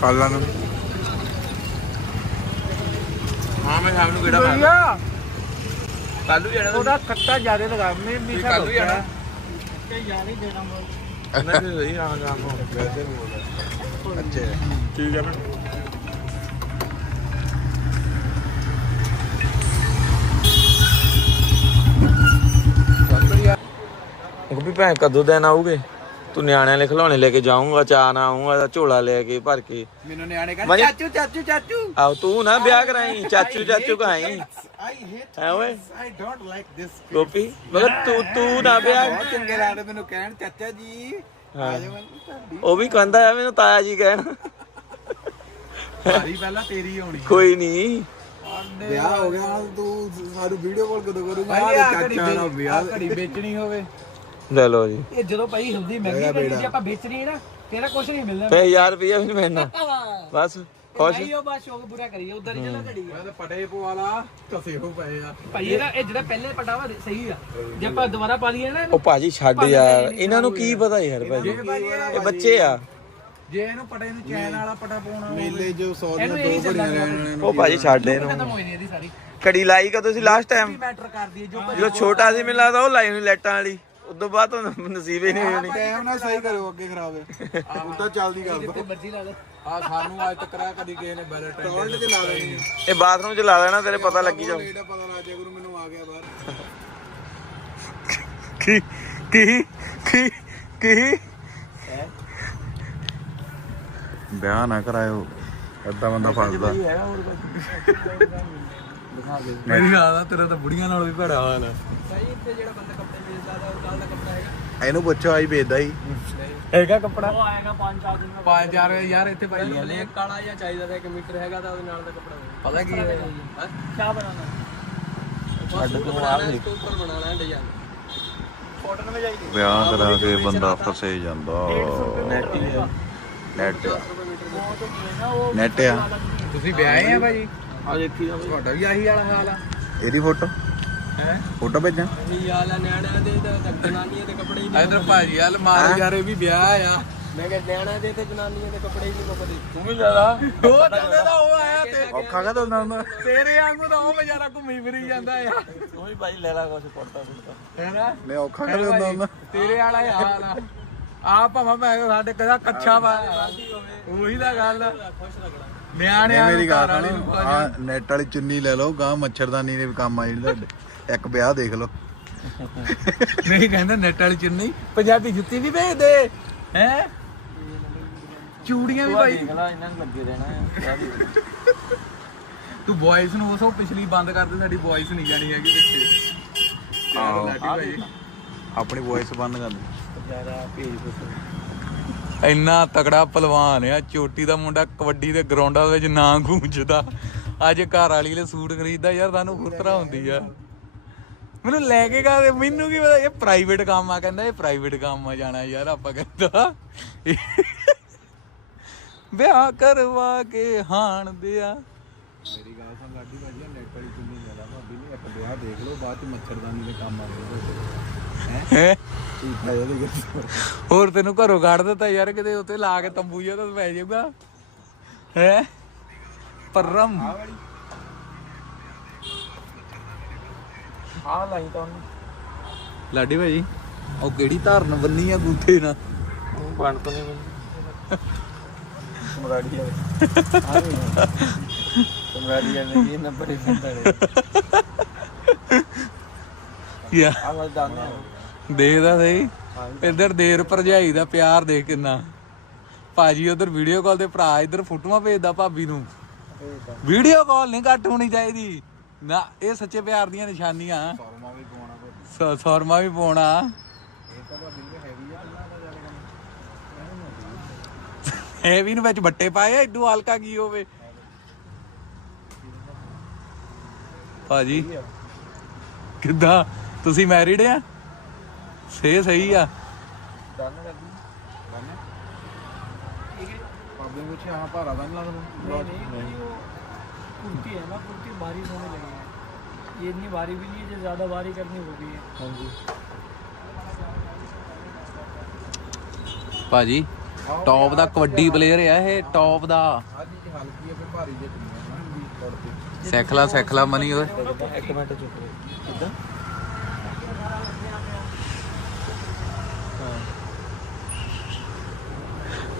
Speaker 5: ਕੱਲਾਂ ਨੂੰ
Speaker 3: ਹਾਂ ਮੈਂ ਸ਼ਾਮ ਨੂੰ ਕਿਹੜਾ ਮਾਰ ਕੱਲ ਨੂੰ ਜਾਣਾ ਉਹਦਾ
Speaker 4: ਖੱਟਾ ਜ਼ਿਆਦਾ ਲਗਾ। ਮੈਂ ਵੀ
Speaker 3: ਕੱਲ ਨੂੰ ਜਾਣਾ?
Speaker 4: ਯਾਰ ਹੀ ਦੇਣਾ
Speaker 3: ਮੈਂ ਤੇ ਰਹੀ ਹਾਂ ਜਾਮ ਹੋ ਵੈਸੇ ਬੋਲ
Speaker 5: ਅੱਛਾ
Speaker 3: ਠੀਕ ਹੈ ਭੈਣ ਉਹ ਵੀ ਭੈਣ ਕਦੋਂ ਦਿਨ ਆਉਗੇ ਤੂੰ ਨਿਆਣਿਆਂ ਲਈ ਖਿਡੌਣੇ ਲੈ ਕੇ ਜਾਊਂਗਾ ਚਾਹ ਨਾ ਆਊਂਗਾ ਝੋਲਾ ਲੈ ਕੇ ਭਰ ਕੇ।
Speaker 5: ਮੈਨੂੰ ਨਿਆਣੇ ਕਹਿੰਦੇ ਚਾਚੂ ਚਾਚੂ ਚਾਚੂ।
Speaker 3: ਆਓ ਤੂੰ ਨਾ ਵਿਆਹ ਕਰਾਈ ਚਾਚੂ ਚਾਚੂ ਕਹਾਈ। ਹੈ ਓਏ।
Speaker 5: I don't like this
Speaker 3: Gopi ਮਗਰ ਤੂੰ ਤੂੰ ਨਾ ਵਿਆਹ
Speaker 5: ਬਹੁਤ ਚੰਗੇ ਲੱਗਦੇ ਮੈਨੂੰ ਕਹਿਣ ਚਾਚਾ ਜੀ। ਆ ਜਾਓ ਤੁਹਾਡੀ
Speaker 3: ਉਹ ਵੀ ਕਹਿੰਦਾ ਆ ਮੈਨੂੰ ਤਾਇਆ ਜੀ ਕਹਿਣ।
Speaker 5: ਭਾਰੀ ਪਹਿਲਾਂ ਤੇਰੀ ਹੋਣੀ
Speaker 3: ਕੋਈ ਨਹੀਂ।
Speaker 5: ਵਿਆਹ ਹੋ ਗਿਆ ਹੁਣ ਤੂੰ ਸਾਰੀ ਵੀਡੀਓ ਕਾਲ ਕਦੋਂ ਕਰੂਗਾ?
Speaker 4: ਭਾਈ
Speaker 5: ਆ
Speaker 4: ਆ ਘੜੀ
Speaker 5: ਚਾਚਾ ਨਾਲ ਵਿਆਹ
Speaker 4: ਘੜੀ ਵੇਚਣੀ ਹੋਵੇ।
Speaker 3: ਲੈ ਲਓ ਜੀ।
Speaker 4: ਇਹ ਜਦੋਂ ਭਾਈ ਹੁੰਦੀ ਮਹਿੰਗੀ ਘੜੀ ਜੇ ਆਪਾਂ ਵੇਚਣੀ ਹੈ ਨਾ ਤੇਰਾ ਕੁਝ ਨਹੀਂ ਮਿਲਣਾ।
Speaker 3: ਫੇ 1000 ਰੁਪਇਆ ਵੀ ਨਹੀਂ ਮਿਲਣਾ। ਬਸ ਖੁਸ਼।
Speaker 4: ਭਾਈ ਉਹ ਬਸ ਸ਼ੌਕ ਪੂਰਾ ਕਰੀਏ ਉਧਰ ਹੀ ਚਲਾ ਘੜੀ।
Speaker 5: ਮੈਂ ਤਾਂ ਪਟੇ ਪਵਾਲਾ ਕਸੇ ਹੋ ਪਏ ਆ।
Speaker 4: ਭਾਈ ਇਹਦਾ ਇਹ ਜਿਹੜਾ ਪਹਿਲੇ ਪਟਾਵਾ ਸਹੀ ਆ। ਜੇ ਆਪਾਂ ਦੁਬਾਰਾ ਪਾ ਲਈਏ ਨਾ
Speaker 3: ਉਹ ਭਾਜੀ ਛੱਡ ਯਾਰ ਇਹਨਾਂ ਨੂੰ ਕੀ ਪਤਾ ਯਾਰ ਭਾਜੀ? ਇਹ ਬੱਚੇ ਆ।
Speaker 4: ਜੇ ਇਹਨੂੰ ਪਟੇ ਨੂੰ ਚੈਨ ਵਾਲਾ ਪਟਾ ਪਾਉਣਾ
Speaker 5: ਮੇਲੇ ਜੋ 100 ਦੀਆਂ ਦੋ ਘੜੀਆਂ ਲੈਣ
Speaker 3: ਉਹ ਭਾਜੀ ਛੱਡ
Speaker 4: ਖਤਮ
Speaker 3: ਇਹਨੂੰ
Speaker 4: ਹੋਈ ਨਹੀਂ ਇਹਦੀ ਸਾਰੀ।
Speaker 3: ਕੜੀ ਲਾਈ ਕਦੋਂ ਸੀ? ਲਾਸਟ ਟਾਈਮ
Speaker 4: ਮੈਟਰ ਕਰਦੀ ਹੈ ਜੋ
Speaker 3: ਛੋਟਾ ਸੀ ਮੈਨੂੰ ਲੱਗਦਾ ਉਹ ਲਾਈ ਹੋਈ ਲਾਈਟਾਂ ਵਾਲੀ। ਉਦੋਂ ਬਾਅਦ ਤਾਂ ਨਸੀਬ ਹੀ ਨਹੀਂ ਹੋਣੀ।
Speaker 5: ਟਾਈਮ ਨਾਲ ਸਹੀ ਕਰਿਓ ਅੱਗੇ ਖਰਾਬ ਹੈ। ਉਦਾਂ ਚੱਲਦੀ ਕਰ ਦੋ
Speaker 4: ਤੇ। ਮਰਜ਼ੀ ਲਾ ਦੇ
Speaker 5: ਆ ਸਾਨੂੰ ਅੱਜ ਤੱਕ ਆ ਕਦੀ ਕਿਸੇ ਨੇ ਬੈਲਟ ਟਾਲਟ ਤੇ ਲਾ ਦੇਣੀ
Speaker 3: ਇਹ ਬਾਥਰੂਮ 'ਚ ਲਾ ਦੇਣਾ ਤੇਰੇ ਪਤਾ ਲੱਗੀ ਜਾਊ।
Speaker 5: ਇਹਦਾ ਪਤਾ ਲੱਗ ਜਾਏ ਗੁਰੂ ਮੈਨੂੰ ਆ ਗਿਆ ਬਾਹਰ।
Speaker 3: ਕੀ ਕੀ ਕੀ ਕੀ?
Speaker 5: ਵਿਆਹ ਨਾ ਕਰਾਇਓ। ਅੱਧਾ ਬੰਦਾ ਫਸਦਾ।
Speaker 4: ਮੇਰੀ ਹਾਲ ਆ ਤੇਰਾ ਤਾਂ ਬੁੜੀਆਂ ਨਾਲ ਵੀ ਭੜਾ ਹਾਲ ਆ।
Speaker 5: ਇਹਨੂੰ ਪੁੱਛੋ ਆਈ ਵੇਚਦਾ ਹੀ।
Speaker 4: ਹੈਗਾ ਕੱਪੜਾ? ਉਹ ਆਏਗਾ 5-4 ਦਿਨ ਦਾ। 5000 ਯਾਰ ਇੱਥੇ ਭਾਈ ਲੈ ਕਾਲਾ ਜਾਂ ਚਾਹੀਦਾ ਤਾਂ 1 ਮੀਟਰ ਹੈਗਾ ਤਾਂ ਉਹਦੇ ਨਾਲ ਦਾ ਕੱਪੜਾ ਪਤਾ ਕੀ ਹੈ? ਕੀ ਬਣਾਉਣਾ
Speaker 3: ਛੱਡ ਤੂੰ ਆ ਨਹੀਂ।
Speaker 4: ਉੱਪਰ ਬਣਾਉਣਾ ਹੈ ਡਿਜ਼ਾਈਨ ਫੋਟੋ ਵਿੱਚ ਜਾਈਏ
Speaker 5: ਵਿਆਹ ਕਰਾ ਕੇ ਬੰਦਾ ਫਸੇ ਜਾਂਦਾ।
Speaker 3: ਨੈਟ ਹੀ ਆ।
Speaker 5: ਨੈਟ ਨੈਟ ਆ।
Speaker 4: ਤੁਸੀਂ ਵਿਆਹੇ ਆ ਭਾਈ
Speaker 3: ਆ ਦੇਖੀ ਜਾ
Speaker 4: ਤੁਹਾਡਾ ਵੀ ਆਹੀ ਵਾਲਾ ਹਾਲ ਆ
Speaker 5: ਇਹਦੀ ਫੋਟੋ
Speaker 4: ਹੈ
Speaker 5: ਫੋਟੋ ਭੇਜਾਂ
Speaker 4: ਨਹੀਂ ਹਾਲ ਨਿਆਣਿਆਂ ਦੇ ਤਾਂ ਜਨਾਨੀਆਂ ਦੇ ਕੱਪੜੇ ਹੀ ਇਧਰ ਭਾਜੀ ਹਾਲ ਮਾਰ ਯਾਰੇ ਵੀ ਵਿਆਹ ਆ ਮੈਂ ਕਿਹਾ ਨਿਆਣਿਆਂ ਦੇ ਤੇ ਜਨਾਨੀਆਂ ਦੇ ਕੱਪੜੇ ਹੀ ਨਹੀਂ ਮੁੱਕਦੇ
Speaker 3: ਤੂੰ ਵੀ ਲਾ
Speaker 4: ਉਹ ਕਹਿੰਦਾ ਤਾਂ ਉਹ ਆਇਆ ਤੇ
Speaker 5: ਔਖਾ ਕਾ ਹੁੰਦਾ ਹੁੰਦਾ
Speaker 4: ਤੇਰੇ ਵਾਂਗੂ ਤਾਂ ਉਹ ਵਿਚਾਰਾ ਘੁੰਮੀ ਫਿਰੀ ਜਾਂਦਾ ਆ
Speaker 3: ਤੂੰ ਵੀ ਭਾਈ ਲੈ ਲਾ ਕੁਛ ਕੁੜਤਾ ਕੁੜਤਾ
Speaker 4: ਹੈ ਨਾ
Speaker 5: ਮੈਂ ਔਖਾ ਕਾ ਹੁੰਦਾ ਹੁੰਦਾ
Speaker 4: ਤੇਰੇ ਵਾਲਾ ਹੀ ਹਾਲ ਆ ਆ ਭਾਵੇਂ ਮੈਂ ਸਾਡੇ ਕਦਾ ਕੱਛਾ ਵਾ ਉਹੀ ਦਾ ਗੱਲ ਆ।
Speaker 5: ਇਹ
Speaker 4: ਨਿਆਣਿਆਂ
Speaker 5: ਮੇਰੀ
Speaker 4: ਨੂੰ
Speaker 5: ਗੱਲ
Speaker 4: ਵਾਲੀ ਨੂੰ
Speaker 5: ਸੁਣੋ ਆ ਨੈਟ ਵਾਲੀ ਚੁੰਨੀ ਲੈ ਲਓ ਗਾਂ ਮੱਛਰਦਾਨੀ ਦੇ ਵੀ ਕੰਮ ਆ ਜਿਹੜੀ ਤੁਹਾਡੇ ਇੱਕ ਵਿਆਹ ਦੇਖ ਲਓ।
Speaker 4: ਨਹੀਂ ਕਹਿੰਦਾ ਨੈਟ ਵਾਲੀ ਚੁੰਨੀ ਪੰਜਾਬੀ ਜੁੱਤੀ ਵੀ ਵੇਚ ਦੇ ਹੈ? ਚੂੜੀਆਂ ਵੀ ਭਾਈ
Speaker 3: ਦੇਖ ਲੈ ਇਹਨਾਂ ਨੂੰ ਲੱਗੇ ਰਹਿਣਾ
Speaker 4: ਤੂੰ ਵੌਇਸ ਨੂੰ ਉਸੋ ਪਿਛਲੀ ਬੰਦ ਕਰ ਦੇ ਸਾਡੀ ਵੌਇਸ ਨਹੀਂ ਜਾਣੀ ਹੈਗੀ ਪਿੱਛੇ।
Speaker 5: ਆਪਣੀ ਵੌਇਸ ਬੰਦ ਕਰ ਦੇ।
Speaker 3: ਯਾਰਾ ਭੇਜ ਪੁੱਤ
Speaker 4: ਇੰਨਾ ਤਕੜਾ ਪਹਿਲਵਾਨ ਆ ਚੋਟੀ ਦਾ ਮੁੰਡਾ ਕਬੱਡੀ ਦੇ ਗਰਾਊਂਡਾਂ ਵਿੱਚ ਨਾਂ ਗੂੰਜਦਾ। ਅੱਜ ਘਰ ਵਾਲੀ ਲਈ ਸੂਟ ਖਰੀਦਦਾ ਯਾਰ ਤੁਹਾਨੂੰ ਫੁਰਤਰਾ ਹੁੰਦੀ ਆ। ਮੈਨੂੰ ਲੈ ਕੇ ਗਾ ਮੈਨੂੰ ਕੀ ਪਤਾ ਇਹ ਪ੍ਰਾਈਵੇਟ ਕੰਮ ਆ ਕਹਿੰਦਾ ਇਹ ਪ੍ਰਾਈਵੇਟ ਕੰਮ ਆ ਜਾਣਾ ਯਾਰ ਆਪਾਂ ਕਹਿੰਦਾ। ਵਿਆਹ ਕਰਵਾ ਕੇ ਹਾਣ ਦਿਆ
Speaker 5: ਮੇਰੀ ਗੱਲ ਸੁਣ ਲਾਡੀ ਭਾਜੀ ਨੈਟ ਵਾਲੀ ਲੈ ਲਾ ਭਾਬੀ ਨੇ ਇੱਕ ਵਿਆਹ ਦੇਖ ਲਓ ਬਾਅਦ ਚ ਮੱਛਰਦਾਨੀ ਦੇ ਕੰਮ ਆ ਗਏ
Speaker 4: ਹੈ?
Speaker 5: ਠੀਕ ਇਹਦੀ
Speaker 4: ਹੋਰ ਤੈਨੂੰ ਘਰੋਂ ਕੱਢ ਦਿੱਤਾ ਯਾਰ ਕਿਤੇ ਉੱਤੇ ਲਾ ਕੇ ਤੰਬੂ ਜਿਹਾ ਤਾਂ ਪੈ ਜਾਊਗਾ। ਹੈ? ਪਰਮ
Speaker 3: ਆ ਲਾਈ ਤਾਂ ਉਹਨੂੰ।
Speaker 4: ਲਾਡੀ ਭਾਜੀ ਉਹ ਕਿਹੜੀ ਧਾਰਨ ਬੰਨੀ ਆ ਗੂਠੇ ਨਾਲ?
Speaker 3: ਬਣ ਤੋਂ ਨਹੀਂ ਮੈਨੂੰ ਸਮਰਾੜੀ ਆ ਸਮਰਾੜੀ ਆ ਨਹੀਂ ਨੰਬਰ ਹੀ ਪੈਂਦਾ
Speaker 4: ਯਾ।
Speaker 3: ਆ ਮੈਂ ਦਾਨਾ
Speaker 4: ਦੇਖਦਾ ਸਹੀ ਇੱਧਰ ਦੇਰ ਭਰਜਾਈ ਦਾ ਪਿਆਰ ਦੇਖ ਕਿੰਨਾ। ਭਾਜੀ ਉਧਰ ਵੀਡੀਓ ਕਾਲ ਤੇ ਭਰਾ ਇੱਧਰ ਫੋਟੋਆਂ ਭੇਜਦਾ ਭਾਬੀ ਨੂੰ। ਵੀਡੀਓ ਕਾਲ ਨਹੀਂ ਘੱਟ ਹੋਣੀ ਚਾਹੀਦੀ। ਨਾ ਇਹ ਸੱਚੇ ਪਿਆਰ ਦੀਆਂ ਨਿਸ਼ਾਨੀਆਂ।
Speaker 5: ਵੀ
Speaker 4: ਸੌਰਮਾ ਵੀ ਪਾਉਣਾ।
Speaker 5: ਇਹ
Speaker 4: ਵੀ ਨੂੰ ਵਿੱਚ ਬੱਟੇ ਪਾਏ ਏਡੂ ਹਲਕਾ ਕੀ ਹੋਵੇ। ਭਾਜੀ ਕਿੱਦਾਂ? ਤੁਸੀਂ ਮੈਰਿਡ ਆ? ਸੇ ਸਹੀ ਆ
Speaker 3: ਦਾਨਾ ਲੱਗੀ
Speaker 5: ਭਾਬੀ ਨੂੰ ਪੁੱਛਿਆ ਹਾਂ ਭਾਰਾ ਤਾਂ ਨਹੀਂ ਲੱਗਦਾ
Speaker 7: कुर्ती है ना कुर्ती भारी होने लगी है ये इतनी भारी भी नहीं है जो ज़्यादा भारी करनी होगी है
Speaker 3: ਹਾਂਜੀ
Speaker 4: ਭਾਜੀ ਟੌਪ ਦਾ ਕਬੱਡੀ ਪਲੇਅਰ ਆ ਇਹ ਟੌਪ ਦਾ
Speaker 5: ਆ ਚੀਜ਼ ਹਲਕੀ ਹੈ ਫਿਰ ਭਾਰੀ ਜਿਹੀ ਹੈ ਨਾ ਵੀ ਕੁੜਤੀ
Speaker 4: ਸਿੱਖ ਲਾ ਸਿੱਖ ਲਾ ਮਨੀ ਓਏ
Speaker 3: ਇੱਕ ਮਿੰਟ ਚੁੱਪ ਰਹੋ ਇਦਾਂ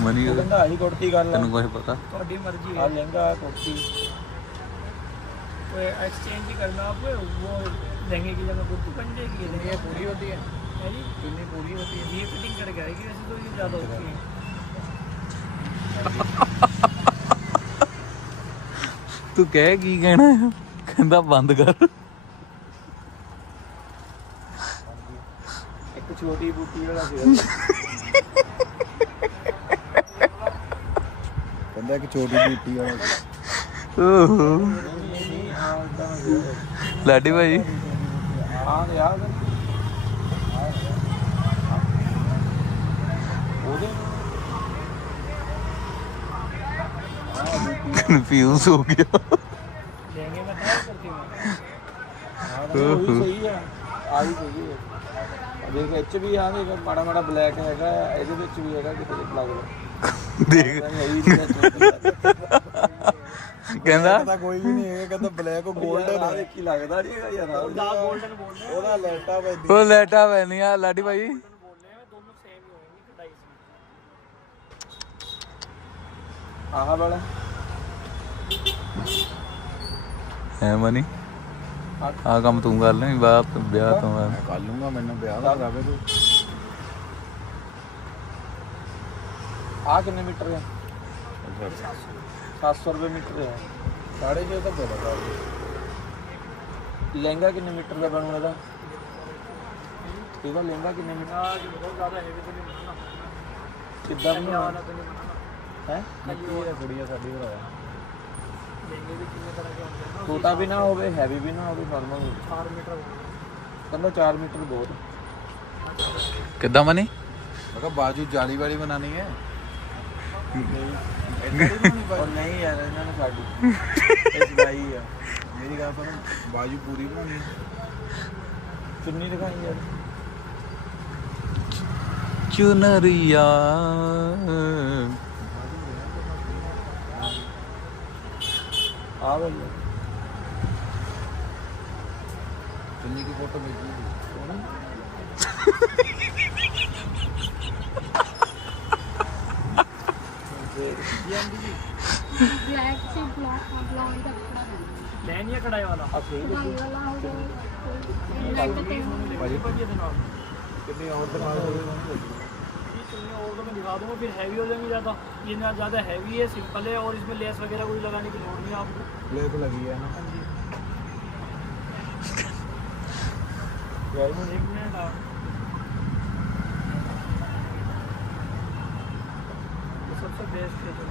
Speaker 3: ਮਨੀ
Speaker 5: ਉਹ
Speaker 3: ਕਹਿੰਦਾ ਆਹੀ ਕੁੜਤੀ ਕਰ ਲੈ
Speaker 4: ਤੈਨੂੰ ਕੁਝ ਪਤਾ
Speaker 7: थोड़ी मर्जी
Speaker 3: ਆ
Speaker 7: है
Speaker 3: ਲਹਿੰਗਾ ਆਹ ਕੁੜਤੀ
Speaker 7: तो एक्सचेंज ही करना आप वो लहंगे की जगह कुर्ती बन जाएगी ये
Speaker 5: ये
Speaker 7: लहंगा
Speaker 5: पूरी होती है
Speaker 7: है जी
Speaker 5: कितनी पूरी होती है
Speaker 7: ये फिटिंग करके आएगी वैसे तो ये ज़्यादा होती है
Speaker 4: ਤੂੰ ਕਹਿ ਕੀ ਕਹਿਣਾ ਹੈ ਕਹਿੰਦਾ ਬੰਦ ਕਰ
Speaker 3: ਰੋਟੀ ਵਾਲਾ
Speaker 5: ਕਹਿੰਦਾ ਕਿ ਛੋਟੀ ਰੋਟੀ ਵਾਲਾ
Speaker 4: ਓਹੋ। ਲਾਡੀ ਭਾਈ।
Speaker 3: ਆ ਯਾਰ ਉਹਦੇ
Speaker 4: ਕਨਫਿਊਜ਼ ਹੋ ਗਿਆ।
Speaker 7: ਲੈਂਗੇ ਮੈਂ ਤਾਂ ਕਰਤੀ
Speaker 3: ਮੈਂ ਆਹ ਸਹੀ ਆ। ਆਈ ਸਹੀ ਹੈ ਦੇਖ ਇੱਚ ਵੀ ਆ ਦੇਖ ਮਾੜਾ ਮਾੜਾ ਬਲੈਕ ਹੈਗਾ ਇਹਦੇ ਵਿੱਚ ਵੀ ਹੈਗਾ ਕਿਤੇ
Speaker 4: ਦੇਖ। ਕਹਿੰਦਾ?
Speaker 5: ਪਤਾ ਕੋਈ ਵੀ ਨਹੀਂ ਹੈਗਾ ਕਹਿੰਦਾ ਬਲੈਕ ਉਹ
Speaker 3: 골ਡਨ ਆ ਦੇਖੀ ਲੱਗਦਾ ਨਹੀਂ ਹੈਗਾ ਯਾਰ।
Speaker 7: ਉਹਦਾ 골ਡਨ ਬੋਲਦੇ
Speaker 5: ਉਹਦਾ ਲੈਟਾ ਵੈ
Speaker 4: ਉਹ ਲੈਟਾ
Speaker 7: ਵੈ ਨਹੀਂ ਆ ਲਾਡੀ ਭਾਈ।
Speaker 3: ਆਹ ਵਾਲਾ।
Speaker 4: ਹੈ ਮਨੀ। ਆ ਕੰਮ ਤੂੰ ਕਰ ਲੈ ਬਾਅਦ ਤੋਂ ਵਿਆਹ ਤੋਂ
Speaker 5: ਮੈਂ ਕਰ ਲੂੰਗਾ ਮੈਨੂੰ ਵਿਆਹ ਦਾ ਜਾਵੇ ਤੂੰ।
Speaker 3: ਆ ਕਿੰਨੇ ਮੀਟਰ ਹੈ 700 ਰੁਪਏ ਮੀਟਰ ਹੈ
Speaker 5: 650 ਤਾਂ ਬੋਲਾ ਦਾ
Speaker 3: ਲਹਿੰਗਾ ਕਿੰਨੇ ਮੀਟਰ ਦਾ ਬਣੂਗਾ ਦਾ ਇਹਦਾ ਲਹਿੰਗਾ ਕਿੰਨੇ ਮੀਟਰ?
Speaker 7: ਆ ਬਹੁਤ ਜ਼ਿਆਦਾ ਹੈਵੀ ਤੇ ਨਹੀਂ ਬਣਨਾ?
Speaker 3: ਕਿੱਦਾਂ ਬਣਾਉਣਾ ਹੈ?
Speaker 5: ਕੁੜੀਆਂ ਸਾਡੀ
Speaker 7: ਭਰਾਵਾ
Speaker 3: ਛੋਟਾ ਵੀ ਨਾ ਹੋਵੇ ਹੈਵੀ ਵੀ ਨਾ ਹੋਵੇ ਨਾਰਮਲ ਹੋਵੇ।
Speaker 7: 4 ਮੀਟਰ
Speaker 3: ਕੰਦਾ 4 ਮੀਟਰ ਬਹੁਤ।
Speaker 4: ਕਿੱਦਾਂ ਬਣੀ?
Speaker 5: ਮੈਂ ਬਾਜੂ ਜਾਲੀ ਵਾਲੀ ਬਣਾਣੀ ਹੈ।
Speaker 3: ਔਰ ਨਹੀਂ ਯਾਰ ਇਹਨਾਂ ਨੇ ਸਾਡੀ। ਇਹ ਜਗਾਈ ਆ।
Speaker 5: ਮੇਰੀ ਗੱਲ ਪਰ ਬਾਜੂ ਪੂਰੀ ਬਣਾਉਣੀ ਹੈ।
Speaker 3: ਚੁੰਨੀ ਦਿਖਾਈ ਯਾਰ।
Speaker 4: ਚੁਨਰੀਆਂ।
Speaker 3: ਆ ਬਈ
Speaker 5: ਚੁੰਨੀ ਦੀ ਫੋਟੋ ਭੇਜੀ
Speaker 8: ब्लैक से ब्लॉक ब्लाउन का कपड़ा पहना
Speaker 7: लहन या कढ़ाई वाला
Speaker 3: ਆ ਸਹੀ
Speaker 8: कढ़ाई वाला हो तो ब्लैक का तो
Speaker 7: भाजी पर ये दिखा दो।
Speaker 5: ਕਿੰਨੀ ਹੋਰ ਦਿਖਾ ਦੇ
Speaker 7: तुमने और तो मैं दिखा दूँगा फिर हैवी हो जाएँगे ज़्यादा। ये ना ज़्यादा हैवी है सिंपल है और इसमें लेस वगैरह कोई लगाने की ज़रूरत नहीं है आपको।
Speaker 5: लेस लगी है ना?
Speaker 7: हाँ जी।
Speaker 3: तो
Speaker 7: एक मिनट आप। सबसे बेस्ट है
Speaker 5: तो।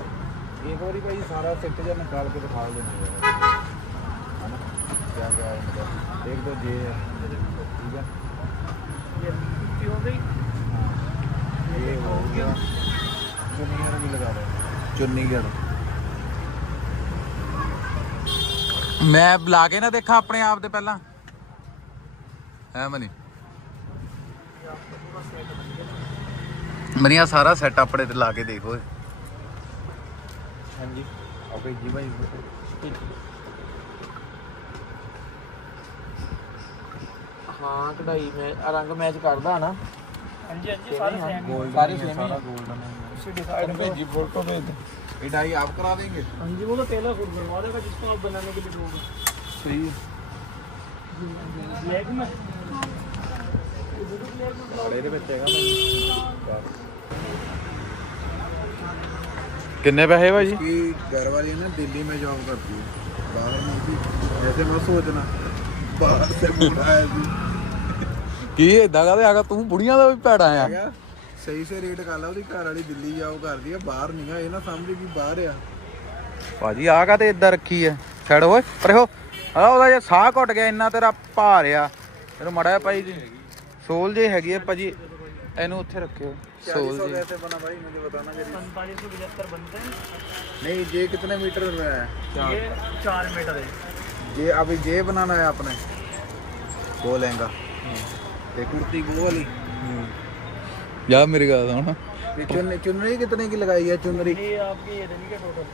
Speaker 5: एक बार ही भाई सारा सेट सेक्टर निकाल के दिखा देना। है ना? क्या क्या है मतलब एक
Speaker 7: तो जे है।
Speaker 5: ठीक है ये हो भाई ਦੇ ਗੜ
Speaker 4: ਮੈਂ ਲਾ ਕੇ ਨਾ ਦੇਖਾਂ ਆਪਣੇ ਆਪ ਤੇ ਪਹਿਲਾਂ। ਹੈ ਮਨੀ। ਮਨੀ ਆ ਸਾਰਾ ਸੈਟ ਆਪਣੇ ਤੇ ਲਾ ਕੇ ਦੇਖ ਓਏ।
Speaker 3: ਹਾਂਜੀ।
Speaker 5: ਆਪੇ ਜੀ ਭਾਈ।
Speaker 3: ਹਾਂ ਕਢਾਈ ਮੈਂ ਰੰਗ ਮੈਚ ਕਰਦਾ ਨਾ।
Speaker 7: ਹਾਂਜੀ ਹਾਂਜੀ
Speaker 3: ਸਾਰੇ ਸੇਮ ਹੀ
Speaker 5: गोल्ड
Speaker 3: सारे
Speaker 5: सेम सारा गोल्डन
Speaker 7: है ਤੁਸੀਂ डिसाइड
Speaker 5: करो भेजी फोटो भेज दो ये डाई आप करा
Speaker 7: देंगे ਹਾਂਜੀ ਉਹ ਤਾਂ ਪਹਿਲਾ ਫੂਡ ਬਣਵਾ ਦੇਗਾ ਜਿਸको आप बनाने के लिए दोगे
Speaker 5: सही
Speaker 7: ब्लैक में
Speaker 5: ਬੜੇ ਦੇ ਵਿੱਚ ਹੈਗਾ
Speaker 4: ਕਿੰਨੇ ਪੈਸੇ ਭਾਜੀ
Speaker 5: कि घर वाली ना दिल्ली में जॉब करती है बाहर में भी ऐसे मत सोचना बाहर से बूढ़ा है अभी
Speaker 4: ਕੀ ਇਦਾਂ ਕਹਦੇ ਆਗਾ ਤੂੰ ਬੁੜੀਆਂ ਦਾ ਵੀ ਭੈੜਾ ਆ
Speaker 5: ਹੈਗਾ ਸਹੀ ਸੇ ਰੇਟ ਕਰ ਲਾ ਉਹਦੀ ਘਰ ਵਾਲੀ ਦਿੱਲੀ ਜੌਬ ਕਰਦੀ ਆ ਬਾਹਰ ਨਹੀਂ ਆ ਇਹ ਨਾ ਸਮਝ ਵੀ ਬਾਹਰ ਆ
Speaker 4: ਭਾਜੀ ਆ ਕਾ ਤੇ ਇਦਾਂ ਰੱਖੀ ਐ ਛੱਡ ਓਏ ਪਰੇ ਹੋ ਆ ਉਹਦਾ ਜੇ ਸਾਹ ਘੁੱਟ ਗਿਆ ਇੰਨਾ ਤੇਰਾ ਭਾਰ ਆ ਇਹਨੂੰ ਮੜਾ ਜਿਹਾ ਭਾਈ ਜੀ ਸੋਲ ਜੇ ਹੈਗੀ ਆ ਭਾਜੀ ਇਹਨੂੰ ਉੱਥੇ ਰੱਖਿਓ ਸੋਲ ਜੀ
Speaker 5: कैसे बना भाई मुझे बताना मेरी
Speaker 7: पैंतालीस सौ पचहत्तर बनते हैं
Speaker 5: नहीं ये कितने मीटर में है
Speaker 7: ये चार मीटर है
Speaker 5: ये अभी ये बनाना है आपने वो लहंगा ये कुर्ती वो वाली
Speaker 4: ਜਾ ਮੇਰੀ ਗੱਲ ਸੁਣ
Speaker 5: ये चुन्नी चुन्नी कितने की लगाई है चुन्नी
Speaker 7: ये आपकी ये देनी क्या टोटल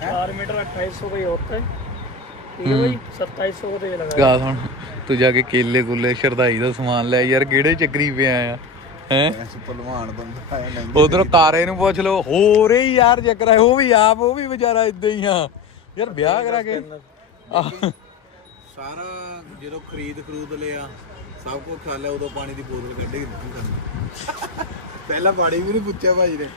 Speaker 7: चार मीटर अट्ठाईस सौ का ये होता है ठीक है भाई सत्ताईस सौ का तो ये लगा
Speaker 4: ਗਾ ਸੁਣ ਤੂੰ ਜਾ ਕੇ ਕੇਲੇ ਕੁੱਲੇ ਸ਼ਰਦਾਈ ਦਾ ਸਮਾਨ ਲੈ ਯਾਰ ਕਿਹੜੇ ਚੱਕਰੀ ਪਿਆ ਆ ਹੈ
Speaker 5: पहलवान बंदा है नहीं
Speaker 4: ਉਧਰ ਕਾਰੇ ਨੂੰ ਪੁੱਛ ਲਓ ਹੋਰ ਹੀ ਯਾਰ ਚੱਕਰ ਹੈ ਉਹ ਵੀ ਆਪ ਉਹ ਵੀ ਵਿਚਾਰਾ ਇਦਾਂ ਹੀ ਆ ਯਾਰ ਵਿਆਹ ਕਰਾ ਕੇ ਆਹ,
Speaker 5: ਸਾਰਾ ਜਦੋਂ ਖਰੀਦ ਖਰੂਦ ਲਿਆ ਸਭ ਕੁਝ ਖਾ ਲਿਆ ਉਦੋਂ ਪਾਣੀ ਦੀ ਬੋਤਲ ਕੱਢ ਕੇ ਦਿੱਤੀ ਸਾਨੂੰ ਪਹਿਲਾਂ ਪਾਣੀ ਵੀ ਨਹੀਂ ਪੁੱਛਿਆ ਭਾਜੀ ਨੇ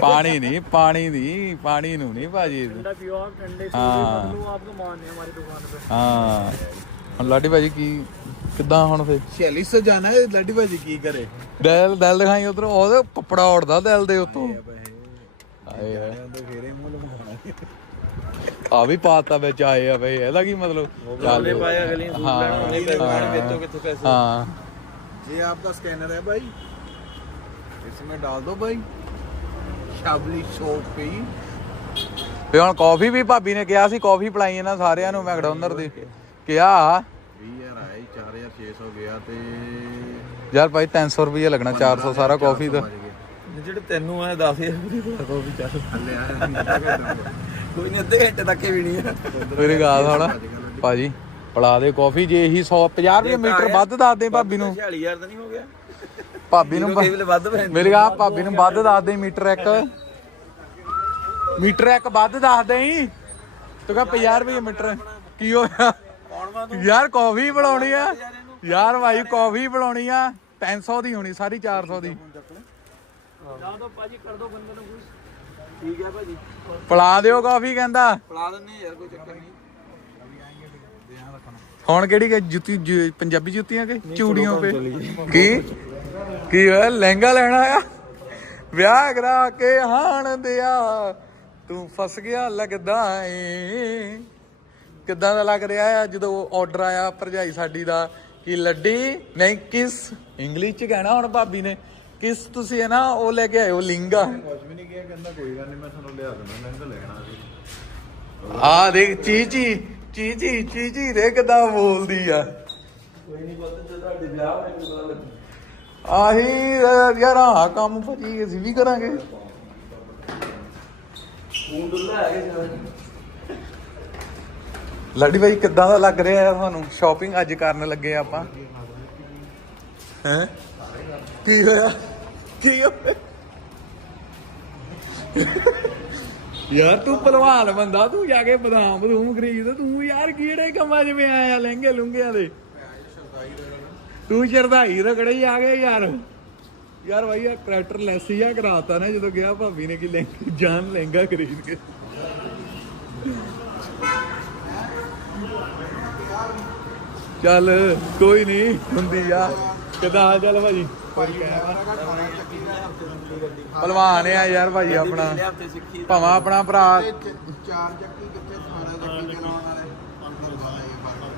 Speaker 4: ਪਾਣੀ ਨਹੀਂ ਪਾਣੀ ਨਹੀਂ ਪਾਣੀ ਨੂੰ ਨਹੀਂ ਭਾਜੀ
Speaker 7: ठंडा पियो आप ठंडे से
Speaker 4: हाँ।
Speaker 7: कर लो आपको मान है हमारी दुकान पे
Speaker 4: ਹਾਂ ਹੁਣ ਲਾਡੀ ਭਾਜੀ ਕੀ ਕਿੱਦਾਂ ਹੁਣ ਫੇ
Speaker 5: ਛਿਆਲੀ ਸੌ ਜਾਣਾ ਹੈ ਲੱਡੀ ਭਾਜੀ ਕੀ ਕਰੇ
Speaker 4: ਦਿਲ ਦਿਲ ਦਿਖਾਈ ਉਧਰ ਉਹਦੇ ਕੱਪੜਾ ਉੜਦਾ ਦਿਲ ਦੇ ਉੱਤੋਂ ਆਏ ਆ
Speaker 5: ਤੇ ਫੇਰੇ ਮੂੰਹ ਲਮਕਾਣਾ
Speaker 4: ਆ ਵੀ ਪਾਤਾ ਵਿੱਚ ਆਏ ਆ ਬਈ ਇਹਦਾ ਕੀ ਮਤਲਬ ਚੱਲ
Speaker 5: ਪਾਇਆ ਅਗਲੀ ਨੂੰ
Speaker 4: ਹਾਂ,
Speaker 5: ਲੈਣਾ ਉਹਨੇ
Speaker 4: ਹਾਂ।
Speaker 5: ਵੇਚੋ ਕਿੱਥੇ ਪੈਸੇ
Speaker 4: ਹਾਂ
Speaker 5: ये आपका स्कैनर है भाई इसमें डाल दो भाई शाबली शॉप पे ही
Speaker 4: ਤੇ ਹੁਣ ਕਾਫੀ ਵੀ ਭਾਬੀ ਨੇ ਕਿਹਾ ਸੀ ਕਾਫੀ ਪਲਾਈ ਇਹਨਾਂ ਸਾਰਿਆਂ ਨੂੰ ਮੈਕਡੋਨਰ ਦੀ ਕਿਹਾ
Speaker 5: 20000 ਆਇਆ ਜੀ 4600 ਗਿਆ ਤੇ
Speaker 4: ਯਾਰ ਭਾਈ 300 ਰੁਪਏ ਲੱਗਣਾ 400 ਸਾਰਾ ਕਾਫੀ ਦਾ
Speaker 5: ਜਿਹੜੇ ਤੈਨੂੰ ਆ 10000 ਕਾਫੀ ਚੱਲ ਹੱਲੇ ਆ ਕੋਈ ਨਹੀਂ ਅੱਧੇ ਘੰਟੇ ਤੱਕ ਹੀ ਪੀਣੀ ਆ।
Speaker 4: ਮੇਰੇ ਗਾਲ ਸਾਲਾ ਭਾਜੀ ਪਲਾ ਦੇ ਕਾਫੀ ਜੇ ਇਹੀ 150 ਰੁਪਏ ਮੀਟਰ ਵੱਧ ਦੱਸ ਦੇ ਭਾਬੀ ਨੂੰ।
Speaker 5: 40000 ਤਾਂ ਨਹੀਂ ਹੋ ਗਿਆ।
Speaker 4: ਭਾਬੀ ਨੂੰ ਮੇਰੇ ਗਾ ਭਾਬੀ ਨੂੰ ਵੱਧ ਦੱਸ ਦੇ ਮੀਟਰ ਇੱਕ। ਮੀਟਰ ਇੱਕ ਵੱਧ ਦੱਸ ਦੇ ਤੂੰ ਕਹ 50 ਰੁਪਏ ਮੀਟਰ ਕੀ ਹੋਇਆ ਯਾਰ ਕਾਫੀ ਬਣਾਉਣੀ ਆ। ਯਾਰ ਭਾਈ ਕਾਫੀ ਬਣਾਉਣੀ ਆ 300 ਦੀ ਹੋਣੀ ਸਾਰੀ 400 ਦੀ।
Speaker 7: ਜਾਂ ਤਾਂ ਭਾਜੀ ਕਰ ਦੋ ਬੰਦੇ ਨੂੰ
Speaker 5: ਠੀਕ ਹੈ ਭਾਜੀ।
Speaker 4: ਪਲਾ ਦਿਓ ਕਾਫੀ ਕਹਿੰਦਾ।
Speaker 5: ਪਲਾ ਦਿੰਨੇ ਯਾਰ ਕੋਈ ਚੱਕਰ ਨਹੀਂ।
Speaker 4: ਹੁਣ ਕਿਹੜੀ ਕਿ ਜੁੱਤੀ ਜ- ਪੰਜਾਬੀ ਜੁੱਤੀਆਂ ਕਿ ਚੂੜੀਆਂ ਪੇ ਕੀ? ਕੀ ਹੋਇਆ? ਲਹਿੰਗਾ ਲੈਣਾ ਆ ਵਿਆਹ ਕਰਾ ਕੇ ਹਾਣ ਦਿਆ। ਤੂੰ ਫਸ ਗਿਆ ਲੱਗਦਾ ਏ। ਕਿੱਦਾਂ ਦਾ ਲੱਗ ਰਿਹਾ ਆ? ਜਦੋਂ ਆਰਡਰ ਆਇਆ ਭਰਜਾਈ ਸਾਡੀ ਦਾ ਕਿ ਲੱਡੀ ਨਹੀਂ ਕਿਸ? ਇੰਗਲਿਸ਼ ਚ ਕਹਿਣਾ ਹੁਣ ਭਾਬੀ ਨੇ। ਕਿਸ ਤੁਸੀਂ ਹੈ ਨਾ ਉਹ ਲੈ ਕੇ ਆਇਓ ਲਿੰਗਾ।
Speaker 5: ਕੁਝ ਵੀ ਨਹੀਂ ਕਿਹਾ ਕਹਿੰਦਾ ਕੋਈ ਗੱਲ ਨਹੀਂ ਮੈਂ ਤੁਹਾਨੂੰ ਲਿਆ ਦਿੰਦਾ ਮੈਂ ਤਾਂ ਲੈਣਾ ਸੀ।
Speaker 4: ਆ ਦੇਖ ਚੀਚੀ ਚੀਚੀ ਚੀਚੀ ਦੇ ਕਿਦਾਂ ਬੋਲਦੀ ਆ।
Speaker 5: ਕੋਈ ਨਹੀਂ ਪਤਾ ਜੇ ਤੁਹਾਡੇ ਵਿਆਹ ਹੋਏ ਪਤਾ ਲੱਗ।
Speaker 4: ਆਹੀ ਯਾਰ ਆਹ ਕੰਮ ਭਾਜੀ ਅਸੀਂ ਵੀ ਕਰਾਂਗੇ। ਲਾਡੀ ਭਾਈ ਕਿੱਦਾਂ ਦਾ ਲੱਗ ਰਿਹਾ ਹੈ ਤੁਹਾਨੂੰ? ਸ਼ਾਪਿੰਗ ਅੱਜ ਕਰਨ ਲੱਗੇ ਆਪਾਂ। ਹੈ? ਕੀ ਹੋਇਆ? ਕੀ ਹੋਇਆ ਯਾਰ ਤੂੰ ਪਹਿਲਵਾਨ ਬੰਦਾ, ਤੂੰ ਜਾ ਕੇ ਬਦਾਮ ਬਦੂਮ ਖਰੀਦ, ਤੂੰ ਯਾਰ ਕਿਹੜੇ ਕੰਮਾਂ 'ਚ ਵੀ ਆਇਆ ਲਹਿੰਗੇ ਲੁੰਗਿਆਂ ਦੇ? ਤੂੰ ਸ਼ਰਦਾਈ ਰਗੜੇ ਹੀ ਆ ਗਏ ਯਾਰ। ਯਾਰ ਭਾਈ ਆ ਕਰੈਕਟਰ ਲੈਸ ਹੀ ਆ ਕਰਾਤਾ ਨਾ, ਜਦੋਂ ਗਿਆ ਭਾਬੀ ਨੇ ਕਿ ਲਹਿੰਗਾ, ਜਾਨ ਲਹਿੰਗਾ ਖਰੀਦ ਕੇ। ਚੱਲ, ਕੋਈ ਨਹੀਂ ਹੁੰਦੀ ਆ। ਕਿਦਾਂ ਹਾਲ ਚਾਲ ਭਾਜੀ? ਪਹਿਲਵਾਨ ਆ ਯਾਰ ਭਾਜੀ ਆਪਣਾ। ਭਾਵਾਂ ਆਪਣਾ ਭਰਾ।
Speaker 5: ਚਾਰ ਚੱਕੀ ਕਿੱਥੇ ਸਾਰਾ ਚੱਕੀ ਚਲਾਉਣ ਵਾਲੇ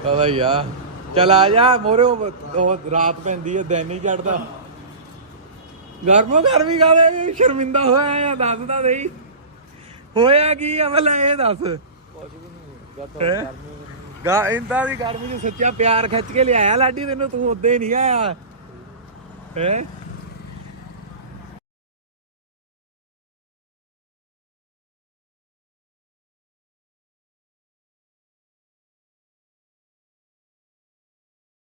Speaker 4: ਪਤਾ ਹੀ ਆ। ਚੱਲ ਆ ਜਾ ਮੋਰੇ ਉਹ ਰਾਤ ਪੈਂਦੀ ਐ ਦਿਨ ਚੜਦਾ ਗਰਮੋ ਗਰਮੀ ਕਾਲੇ ਸ਼ਰਮਿੰਦਾ ਹੋਇਆ ਆ ਦੱਸਦਾ ਦੇਈ। ਹੋਇਆ ਕੀ ਆ ਭਲਾ ਇਹ ਦੱਸ। ਹੈਂ? ਗਾ ਇੰਦਾ ਦੀ ਗਰਮੀ ਚ ਸੱਚਾ ਪਿਆਰ ਖਿੱਚ ਕੇ ਲਿਆਇਆ ਲਾਡੀ ਤੈਨੂੰ ਤੂੰ ਉਦੋਂ ਹੀ ਨਹੀਂ ਆਇਆ। ਹੈ